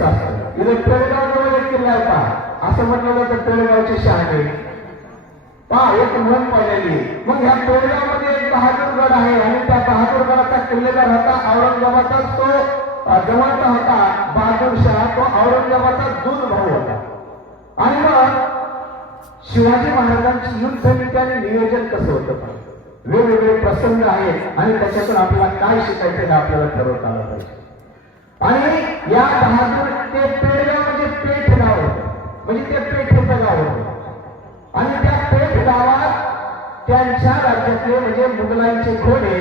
कसं असतं इथं पेडगाव जवळ एक किल्ला होता असं म्हटलं जातं पेडगावची शहाणे पा एक मन पाहिलेली मग ह्या पेडगावमध्ये एक बहादूरगड आहे आणि त्या बहादूरगडाचा किल्लेदार होता औरंगाबादचा तो जवळचा होता बहादूर शाह. तो औरंगाबादचा दूध भाऊ होता. आणि मग शिवाजी महाराजांची युद्ध नीती आणि नियोजन कसं होतं पण? वेगवेगळे प्रसंग आहेत आणि त्याच्यातून आपल्याला काय शिकायचं हे आपल्याला ठरवता आलं पाहिजे. आणि या बहादूर ते पेडगाव म्हणजे पेठ गाव म्हणजे ते पेठेचं गाव आणि त्या पेठ गावात त्यांच्या राज्यातले म्हणजे मुघलांचे घोडे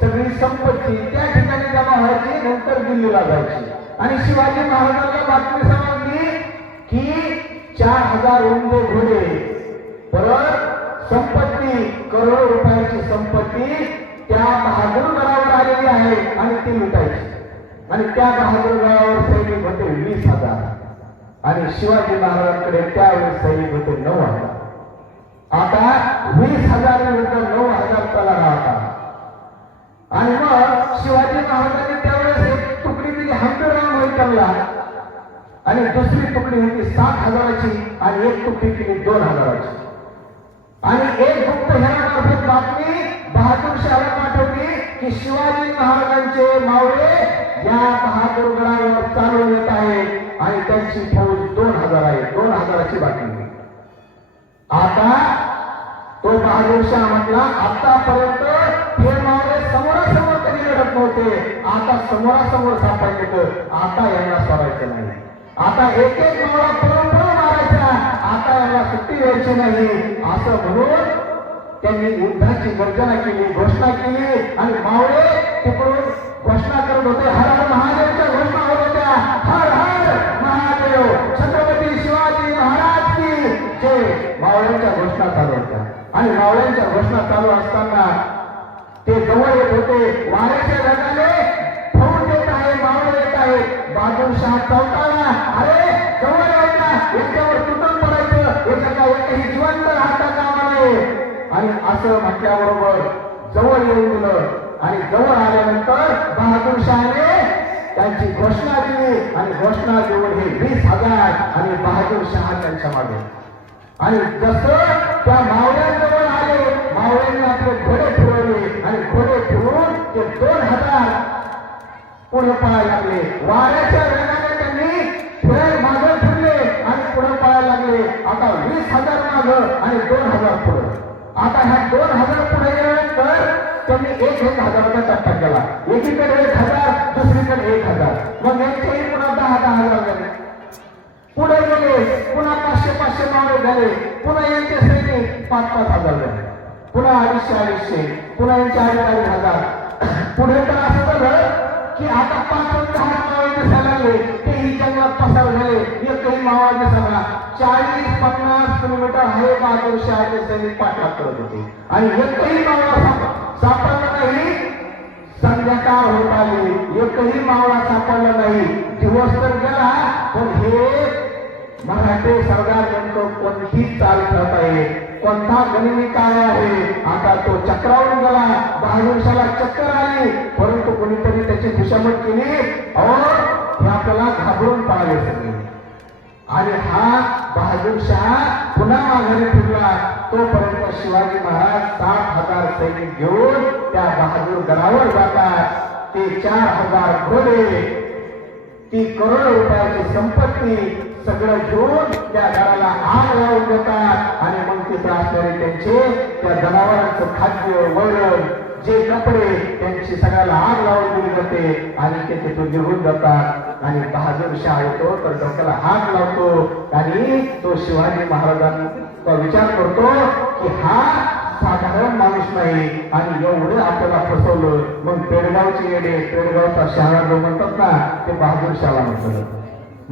सगळी संपत्ती त्या ठिकाणी जमा व्हायची नंतर दिल्लीला जायची. आणि शिवाजी महाराजांना बातमी समजली की चार हजार उंदे घोडे परत संपत्ती करोड रुपयाची संपत्ती त्या बहादूर गडावर आलेली आहे आणि ती लुटायची. आणि त्या बहादूर सैनिक होते वीस हजार. आणि शिवाजी महाराजांकडे त्यावेळेस सैनिक होते नऊ हजार. आता वीस हजार विरुद्ध नऊ हजार त्याला राहता आणि मग शिवाजी महाराजांनी त्यावेळेस एक तुकडी दिली हंबीरराव मोहितरला आणि दुसरी तुकडी होती सात हजाराची आणि एक तुकडी केली दोन हजाराची. आणि एक गुप्त हेरामार्फत बातमी बहादूर शाहला पाठवली की शिवाजी महाराजांचे मावळे या बहादूर गडावर चालून येत आहेत आणि त्यांची दोन हजार आहे दोन हजाराची बातमी आता तो बहादूर शाह म्हटला आतापर्यंत हे मावळे समोरासमोर कधी लढत नव्हते. आता समोरासमोर सापडले तर आता यांना सोडायचं नाही. आता एक एक मावळा परंपरा मारायचा. आता यांना सुट्टी द्यायची नाही. असं म्हणून त्यांनी युद्धाची गर्जना केली घोषणा केली आणि मावळे तिकडून मावळ्यांच्या घोषणा चालू होत्या आणि मावळ्यांच्या घोषणा चालू असताना ते जवळ येत होते. वाऱ्याच्या रंगाने फौज येत आहे मावळ येत आहे. बहादूरशाह चौकाला अरे जवळ यायचा याच्यावर तुटून पडायचं. याच्या एकही जिवंत राहता कामा नये. आणि असं म्हटल्याबरोबर जवळ येऊन दिलं आणि जवळ आल्यानंतर बहादूर शहाने त्यांची घोषणा दिली. आणि घोषणा देऊन हे वीस हजार आणि बहादूर शहा त्यांच्या मागे. आणि जसं त्या मावळ्यांजवळ आले. मावळ्यांनी आपले घोडे फिरवले आणि घोडे फिरवून ते दोन हजार पुढे पळायला लागले. वाऱ्याच्या वेगाने त्यांनी फिरायला मागं फिरले आणि पुढे पळायला लागले. आता वीस हजार मागं आणि दोन हजार पुढे. आता ह्या दोन हजार पुढे गेल्यानंतर त्यांनी एक एक हजाराचा टप्पा केला. एकीकडे एक हजार दुसरीकडे एक हजार. मग यांच्याही पुन्हा दहा दहा हजार झाले. पुढे गेले. पुन्हा पाचशे पाचशे मावळे झाले. पुन्हा यांचे सैनिक पाच पाच हजार झाले पुन्हा अडीचशे अडीचशे. पुन्हा यांचे अडीच अडीच हजार. पुढे तर असं झालं की आता पाच दहा मावाचे दिसायला ते ही जंगलात पसार झाले. एकही मावाचे दिसायला चाळीस पन्नास किलोमीटर हे बहादूर शहाचे सैनिक पाठलाग करत होते. आणि एकही मावळा सापडला नाही. संध्याकाळ होत आली. एकही मावळा सापडला नाही. दिवस तर गेला पण हे मराठे सरदार कोणती चाल करत आहे कोणता गनिमी काय आहे आता तो चक्रावून गेला. बहादूरशाला चक्कर आली परंतु कोणीतरी त्याची खुशामत केली. और हे आपल्याला घाबरून पाळले सगळे. आणि हा बहादूर शहा पुन्हा माघारी फिरला. तोपर्यंत शिवाजी महाराज सात हजार सैनिक घेऊन त्या बहादूर गडावर जातात. ते चार हजार घोडे ती करोड रुपयाची संपत्ती सगळं घेऊन त्या घराला आग लावून देतात. आणि मग तिथे असणारे त्यांचे त्या जनावरांचं खाद्य वळण जे कपडे त्यांची सगळ्याला आग लावून दिली जाते. आणि ते तिथून निघून जातात. आणि बहादूर शाह येतो तर डोक्याला हात लावतो. आणि तो शिवाजी महाराजांचा विचार करतो की हा साधारण माणूस नाही. आणि एवढं आपल्याला फसवलं. मग पेडगावचे येडे पेडगावचा शहरा जो म्हणतात ना ते बहादूर शाळा म्हणतात.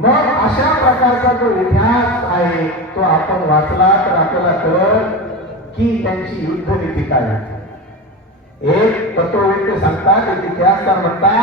मग अशा प्रकारचा जो इतिहास आहे तो आपण वाचला तर आपल्याला कळत की त्यांची युद्ध नीती काय आहे. एक तत्ववेत्ते सांगतात एक इतिहासकार म्हणतात